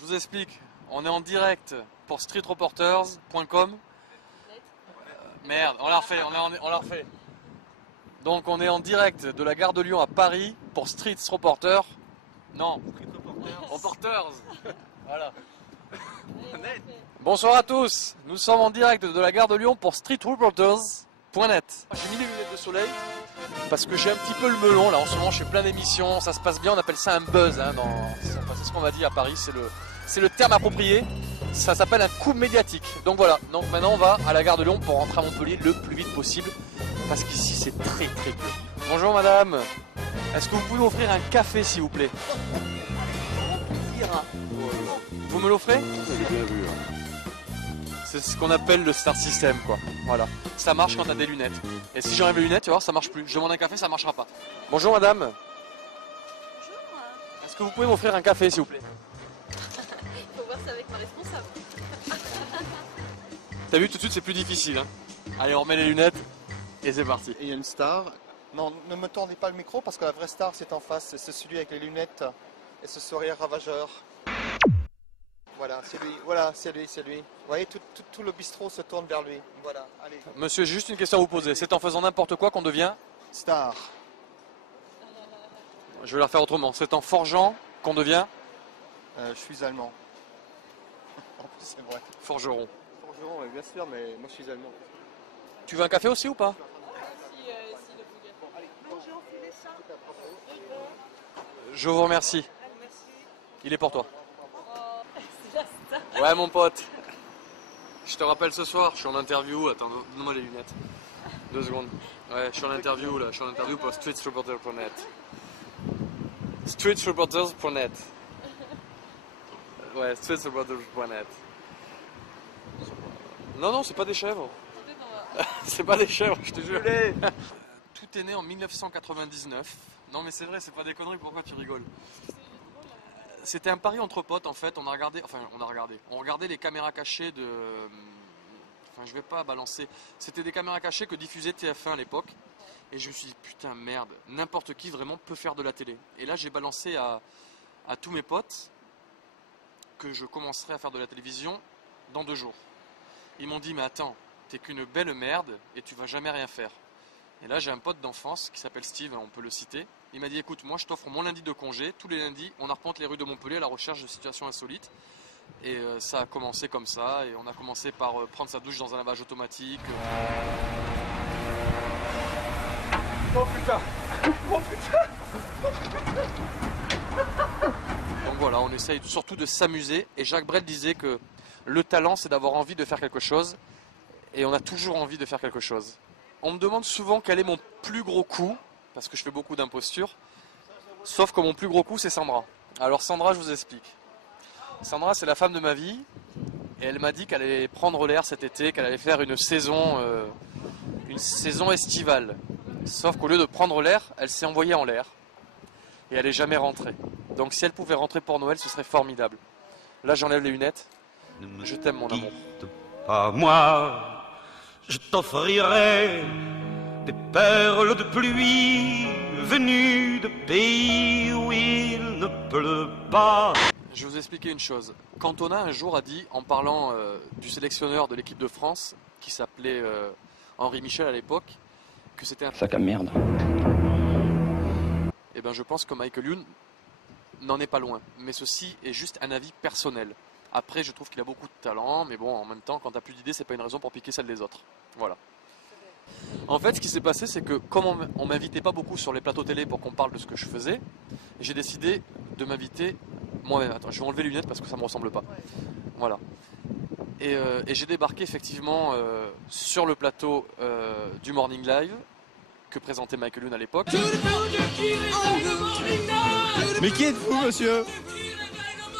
Je vous explique, on est en direct pour streetreporters.com. Merde, on la refait, on la refait. Donc on est en direct de la gare de Lyon à Paris pour Street Reporter. Non, Reporters. Voilà. Bonsoir à tous, nous sommes en direct de la gare de Lyon pour streetreporters.net. J'ai mis les lunettes de soleil parce que j'ai un petit peu le melon là en ce moment, je fais plein d'émissions, ça se passe bien, on appelle ça un buzz, hein, c'est ce qu'on va dire à Paris, c'est le terme approprié, ça s'appelle un coup médiatique. Donc voilà, donc maintenant on va à la gare de Lyon pour rentrer à Montpellier le plus vite possible parce qu'ici c'est très très dur. Bonjour madame, est-ce que vous pouvez m'offrir un café s'il vous plaît? Vous me l'offrez? C'est ce qu'on appelle le star system quoi. Voilà. Ça marche quand t'as des lunettes. Et si j'enlève les lunettes, tu vas voir, ça marche plus. Je demande un café, ça marchera pas. Bonjour madame. Bonjour. Est-ce que vous pouvez m'offrir un café s'il vous plaît? Il faut voir ça avec ma responsable. T'as vu, tout de suite c'est plus difficile. Hein. Allez, on remet les lunettes et c'est parti. Et il y a une star. Non, ne me tendez pas le micro parce que la vraie star c'est en face. C'est celui avec les lunettes et ce sourire ravageur. Voilà, c'est lui. Voilà, c'est lui, c'est lui. Vous voyez, tout le bistrot se tourne vers lui. Voilà, allez. Monsieur, j'ai juste une question à vous poser. C'est en faisant n'importe quoi qu'on devient Star. Je vais la faire autrement. C'est en forgeant qu'on devient Je suis allemand. En plus, c'est vrai. forgeron. Forgeron, bien sûr, mais moi je suis allemand. Tu veux un café aussi ou pas? Je vous remercie. Il est pour toi. Ouais mon pote. Je te rappelle ce soir, je suis en interview. Attends, donne-moi les lunettes. 2 secondes. Ouais, je suis en interview là, je suis en interview pour streetreporters.net. Streetreporters.net. Ouais, streetreporters.net. Non, c'est pas des chèvres. C'est pas des chèvres, je te jure. Tout est né en 1999. Non mais c'est vrai, c'est pas des conneries, pourquoi tu rigoles? C'était un pari entre potes en fait, on regardait les caméras cachées de... Enfin je vais pas balancer, c'était des caméras cachées que diffusait TF1 à l'époque. Et je me suis dit putain merde, n'importe qui vraiment peut faire de la télé. Et là j'ai balancé à tous mes potes que je commencerai à faire de la télévision dans 2 jours. Ils m'ont dit mais attends, t'es qu'une belle merde et tu vas jamais rien faire. Et là j'ai un pote d'enfance qui s'appelle Steve, on peut le citer. Il m'a dit écoute, moi je t'offre mon lundi de congé, tous les lundis on arpente les rues de Montpellier à la recherche de situations insolites. Et ça a commencé comme ça, et on a commencé par prendre sa douche dans un lavage automatique. Oh putain! Oh putain! Donc voilà, on essaye surtout de s'amuser, et Jacques Brel disait que le talent c'est d'avoir envie de faire quelque chose, et on a toujours envie de faire quelque chose. On me demande souvent quel est mon plus gros coup, parce que je fais beaucoup d'impostures, sauf que mon plus gros coup c'est Sandra. Alors Sandra, je vous explique. Sandra c'est la femme de ma vie, et elle m'a dit qu'elle allait prendre l'air cet été, qu'elle allait faire une saison estivale. Sauf qu'au lieu de prendre l'air, elle s'est envoyée en l'air, et elle n'est jamais rentrée. Donc si elle pouvait rentrer pour Noël, ce serait formidable. Là j'enlève les lunettes, je t'aime mon amour. Pas moi, je t'offrirai des perles de pluie venues de pays où il ne pleut pas. Je vais vous expliquer une chose. Cantona un jour a dit, en parlant du sélectionneur de l'équipe de France, qui s'appelait Henri Michel à l'époque, que c'était un sac à merde. Et ben je pense que Michael Youn n'en est pas loin. Mais ceci est juste un avis personnel. Après, je trouve qu'il a beaucoup de talent, mais bon, en même temps, quand t'as plus d'idées, c'est pas une raison pour piquer celle des autres. Voilà. En fait, ce qui s'est passé, c'est que comme on m'invitait pas beaucoup sur les plateaux télé pour qu'on parle de ce que je faisais, j'ai décidé de m'inviter moi-même. Attends, je vais enlever les lunettes parce que ça me ressemble pas. Voilà. Et j'ai débarqué effectivement sur le plateau du Morning Live que présentait Michael Youn à l'époque. Mais qui êtes-vous, monsieur?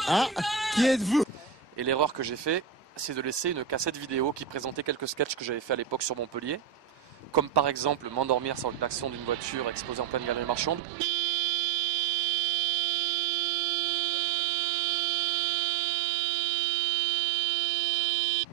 Hein? Qui êtes-vous? Et l'erreur que j'ai fait, c'est de laisser une cassette vidéo qui présentait quelques sketchs que j'avais fait à l'époque sur Montpellier, comme par exemple m'endormir sur le klaxon d'une voiture exposée en pleine galerie marchande.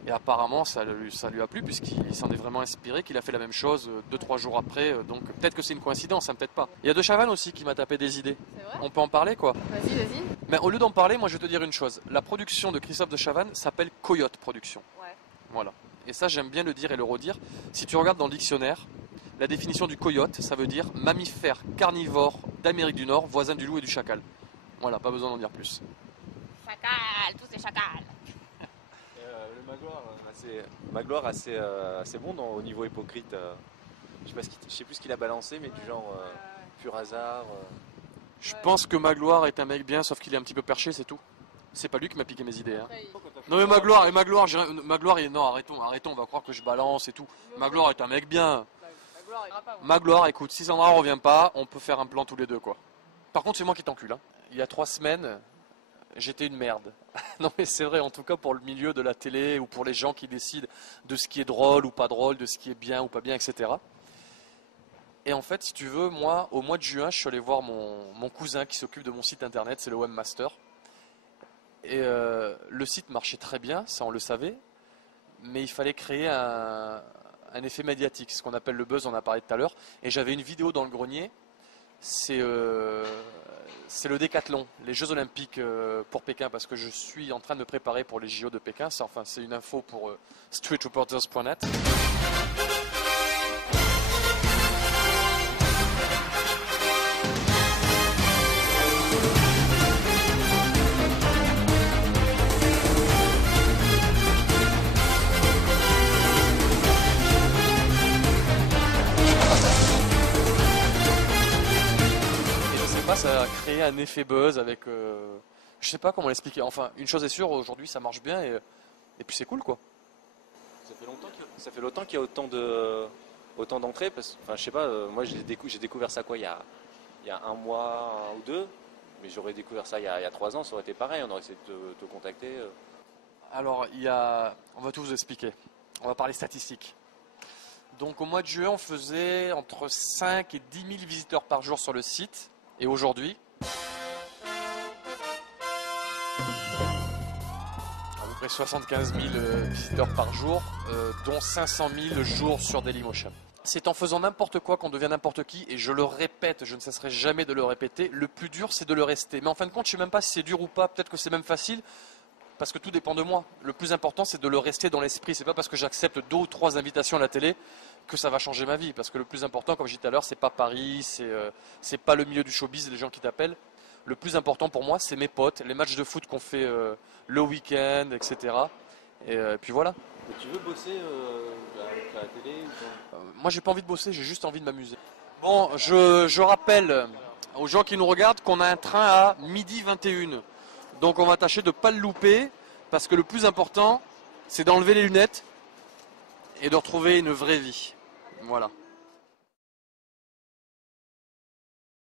Et apparemment ça lui a plu puisqu'il s'en est vraiment inspiré, qu'il a fait la même chose 2-3 jours après, donc peut-être que c'est une coïncidence, hein, peut-être pas. Il y a De Chavannes aussi qui m'a tapé des idées. C'est vrai? On peut en parler quoi. Vas-y. Mais au lieu d'en parler, moi je vais te dire une chose. La production de Christophe de Chavannes s'appelle Coyote Production. Ouais. Voilà. Et ça, j'aime bien le dire et le redire. Si tu regardes dans le dictionnaire, la définition du coyote, ça veut dire mammifère carnivore d'Amérique du Nord, voisin du loup et du chacal. Voilà, pas besoin d'en dire plus. Chacal, tous ces chacals. Le Magloire, assez bon au niveau hypocrite. Je sais plus ce qu'il a balancé, mais du genre pur hasard. Je pense que Magloire est un mec bien, sauf qu'il est un petit peu perché, c'est tout. C'est pas lui qui m'a piqué mes idées. Hein. Non mais Magloire, non, arrêtons, on va croire que je balance et tout. Magloire est un mec bien. Magloire, écoute, si Sandra revient pas, on peut faire un plan tous les deux, quoi. Par contre, c'est moi qui t'encule. Hein. Il y a 3 semaines, j'étais une merde. Non mais c'est vrai, en tout cas pour le milieu de la télé ou pour les gens qui décident de ce qui est drôle ou pas drôle, de ce qui est bien ou pas bien, etc. Et en fait, si tu veux, moi, au mois de juin, je suis allé voir mon cousin qui s'occupe de mon site internet, c'est le webmaster. Et le site marchait très bien, ça on le savait, mais il fallait créer un effet médiatique, ce qu'on appelle le buzz, on en a parlé tout à l'heure. Et j'avais une vidéo dans le grenier, c'est le décathlon, les Jeux Olympiques pour Pékin, parce que je suis en train de me préparer pour les JO de Pékin. C'est une info pour streetreporters.net. Ça a créé un effet buzz avec... je sais pas comment l'expliquer. Enfin, une chose est sûre, aujourd'hui ça marche bien et puis c'est cool, quoi. Ça fait longtemps qu'il y a autant d'entrées. Enfin, je sais pas, moi j'ai découvert ça quoi, il y a 1 mois ou 2. Mais j'aurais découvert ça il y a 3 ans, ça aurait été pareil, on aurait essayé de te contacter. Alors, on va tout vous expliquer. On va parler statistiques. Donc au mois de juin, on faisait entre 5 et 10 000 visiteurs par jour sur le site. Et aujourd'hui, à peu près 75 000 visiteurs par jour, dont 500 000 jours sur Dailymotion. C'est en faisant n'importe quoi qu'on devient n'importe qui, et je le répète, je ne cesserai jamais de le répéter, le plus dur c'est de le rester. Mais en fin de compte, je ne sais même pas si c'est dur ou pas, peut-être que c'est même facile, parce que tout dépend de moi. Le plus important c'est de le rester dans l'esprit, c'est pas parce que j'accepte 2 ou 3 invitations à la télé que ça va changer ma vie, parce que le plus important, comme je disais tout à l'heure, c'est pas Paris, c'est pas le milieu du showbiz, les gens qui t'appellent. Le plus important pour moi, c'est mes potes, les matchs de foot qu'on fait le week-end, etc. Et puis voilà. Mais tu veux bosser avec la télé ou pas moi, j'ai pas envie de bosser, j'ai juste envie de m'amuser. Bon, je rappelle aux gens qui nous regardent qu'on a un train à 12h21. Donc on va tâcher de ne pas le louper, parce que le plus important, c'est d'enlever les lunettes et de retrouver une vraie vie. Voilà.